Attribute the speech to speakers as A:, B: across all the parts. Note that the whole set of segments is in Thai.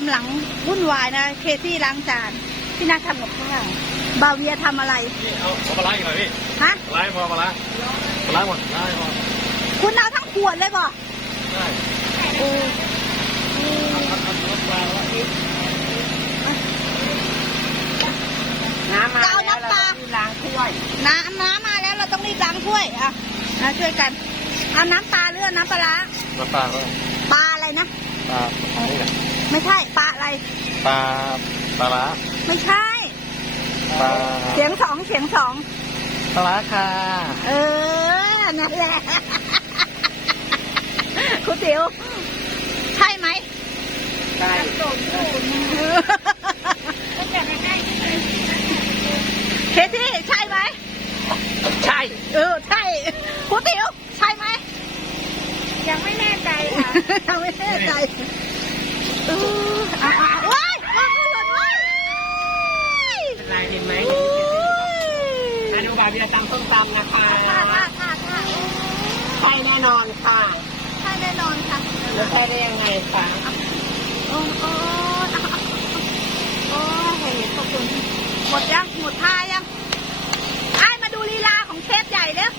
A: ความหลังวุ่นวายนะเคที่ล้างจานพี่นัททำกับข้าวบาเวียทำอะไร
B: นี่เอาปลาอีกหน่อยพี่
A: ฮะ
B: ปลาพอปลาหมดได้พอ
A: คุณเอาทั้งขวดเลยบ่
B: ได้
A: น้ำมาแล้วเราต้องล้างถ้วยน้ำมาแล้วเราต้องรีบล้างถ้วยอ่ะช่วยกันเอาน้ำปลาหรือน้ำปลา
B: ปลา
A: ปลาอะไรนะ
B: ปลา
A: ไม่ใช่ปลาอะไร
B: ปลา
A: ไม่ใช่
B: ปลา
A: เสียงสอง
B: ปลาค่ะ
A: นั่นแหละคุณติ๋วใช่ไหมใช่เคที่ใช่ไหม
B: ใช่
A: ใช่คุณติ๋วใช่ไหม
C: ยังไม่แน่ใจค่ะ
A: ยังไม่แน่ใจว้าย
C: เป็นไรเห็นไหมเมนูบาเบียตำส้มตำนะคะใช่แน่นอนค่ะ
A: ใช่แน่นอนค่ะ
C: แล้วใช่ได้ยังไงคะ
A: โอ้ขอบคุณหมดยังหมดท่ายังไอ้มาดูลีลาของเชฟใหญ่เด้อ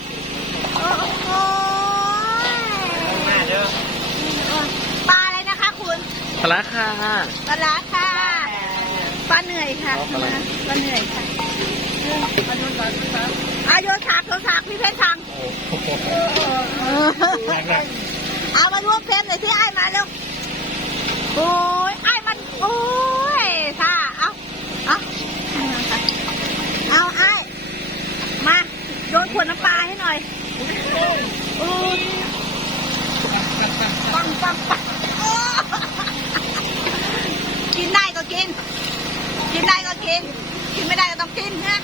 C: มาเด้อ
A: ปลาอะไรนะคะคุณ
B: ปลาค่ะ
A: ปลาค่ะปลาเหนื่อยค่ะปลาเหนื่อยค่ะโยนฉากพี่เพชรชังเอามาร่วมเฟรมหน่อยที่ไอ้มาเร็วโอ้ยไอ้มันโอ้ยท่าเอาไอ้มาโยนขวดน้ำปลาให้หน่อยปังกินได้ก็กินได้ก็กินไม่ได้ก็ต้องกินนะ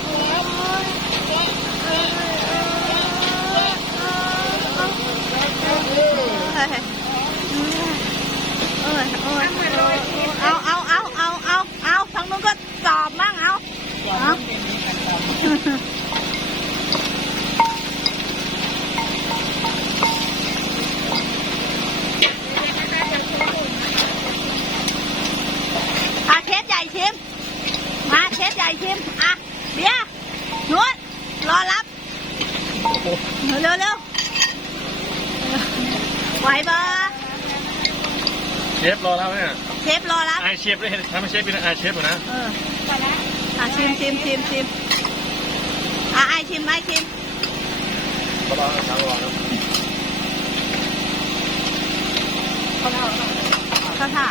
A: เอาทางนู้นก็สอบมั่งเอาเชฟใหญ่ชิมมาเชฟใหญ่ชิมเบียร์นวดรอรับเร็วไหวปะ
B: เชฟรอแล้วเนี่ย
A: เชฟรอรับ
B: ไอเชฟเลยทำให้เชฟเป็นไอเชฟอยู่นะ
A: ชิมไอชิม
B: รอนะ
A: ข้าวถ่า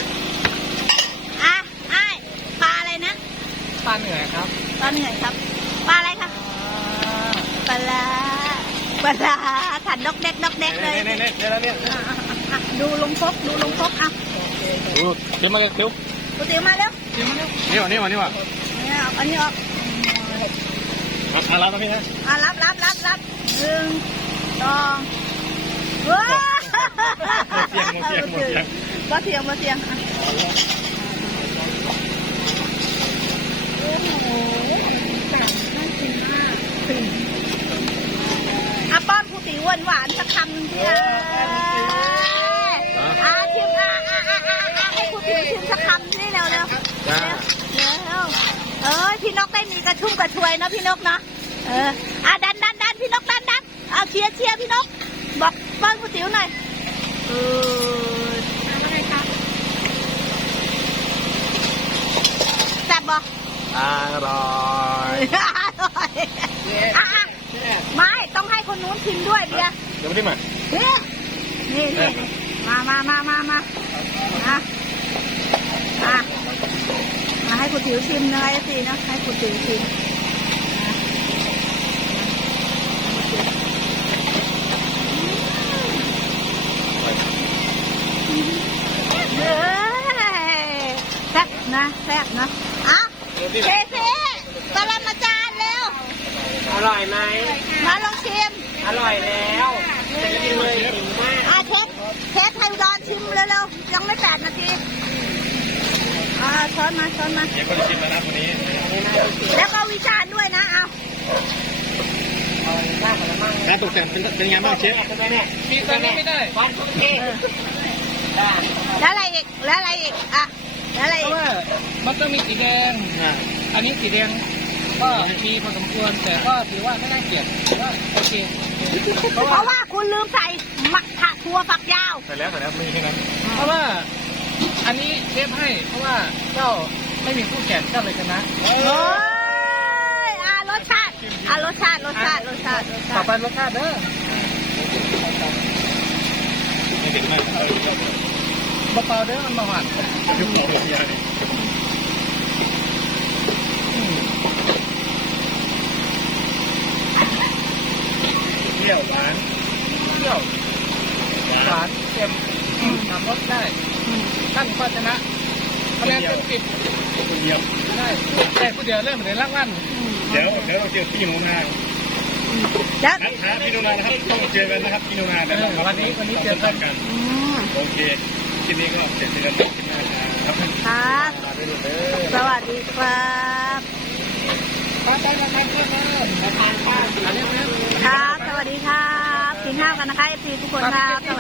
A: ไอปลาอะไรนะ
B: ปลาเหนื่อยครับ
A: ปลาเหนื่อยครับปลาอะไรครับปลาขันดอกเด็กเลย
B: เนี่ย
A: ดูลงพก
B: เดี๋ยวมาเร็ว
A: กูเตี๋ยวมาเร็ว
B: นี่ว่ะ
A: อันนี้ออก
B: รับพี่ฮะ
A: รับ1 2ว้าเสียงป้อนผู้ตีหวานสักคำหนึ่งที่ชิมให้ผู้ตีชิมสักคำนี่เร็วพี่นกได้มีกระชุ่มกระชวยนะพี่นกเนาะดันพี่นกดันเอาเชียร์พี่นกบอกป้อนผู้ตีหน่อย
C: อะไรครับ
A: แซ่บบ่
B: อร่อย
A: ไม่ต้องให้คนนู้นชิมด้วยเบียร์
B: เดี๋ยวมาดิมา
A: นี่มาให้คุณติ๋วชิมนะสินะให้คุณติ๋วชิมแซ่บนะเคปรมาจารย์เร็ว
C: อร่อยไหม
A: มาลองชิม
C: อร่อยแล้วจะกินเลยถึงมาก
A: เชฟไทยอุดรชิมเร็วๆยังไม่8 นาทีช้อนมา
B: เชฟก็จะชิมแล้วนะวันนี้
A: แล้วก็วิจารณ์ด้วยนะเอา
B: การตกแต่งเป็นไงบ้างเชฟ
C: มีตอนนี้ไม่ได้
A: แล้วอะไรอีกอีกแล้วอะไรอีกอ่ะแล้วอะไร
C: เพ
A: อี
C: ราะ
A: ก
C: ว่ามันต้องมีสีแดง
B: อ่า
C: อันนี้สีแดงก็มีพอสมควรแต่ก็ถือว่าไม่น่าเกลียดถือว่าโอเค
A: เพราะว่าคุณลืมใส่มะขะถั่วฝักยาว
B: ใส่แล้วมีแค่นั้น
C: เพราะว่าอันนี้เชฟให้เพราะว่าเจ้าไม่มีคู่แข่งเจ้าเลยชนะ
A: เฮ้ยรสชาติรสชาติ
C: ต่อไปรสชาติเด้อ
B: ไม่เด็ดมาก
C: เบาๆเด้อมันมาหวาน
B: ยุคต่อเลยทีนี้
C: เปรี้ยวหวานเปรี้ยวหวานเค็มทำรสได้ท่านก็ชนะคะแนนเต็ม10
B: เดียว
C: ได้แต่ผู้เดียวเริ่มในรางวัล
B: เดี๋ยวเราเจอพี่นูนา
A: แล้ว
B: นะพี่นูนานะครับต้องเจอกันนะครับพี่นูนานะครับ
C: วันนี้เจอกัน
B: กันโอเคทีนี้ก็เสร็จแล้วครับ
A: ครับ
B: ไปดูเลย
A: สวัสดีครับ
C: ป้าไปมาทานข้าวมาทานข้าวอันนี้นะ
A: ครับ สวัสดีครับกินข้าวกันนะคะเอฟซีทุกคนครับ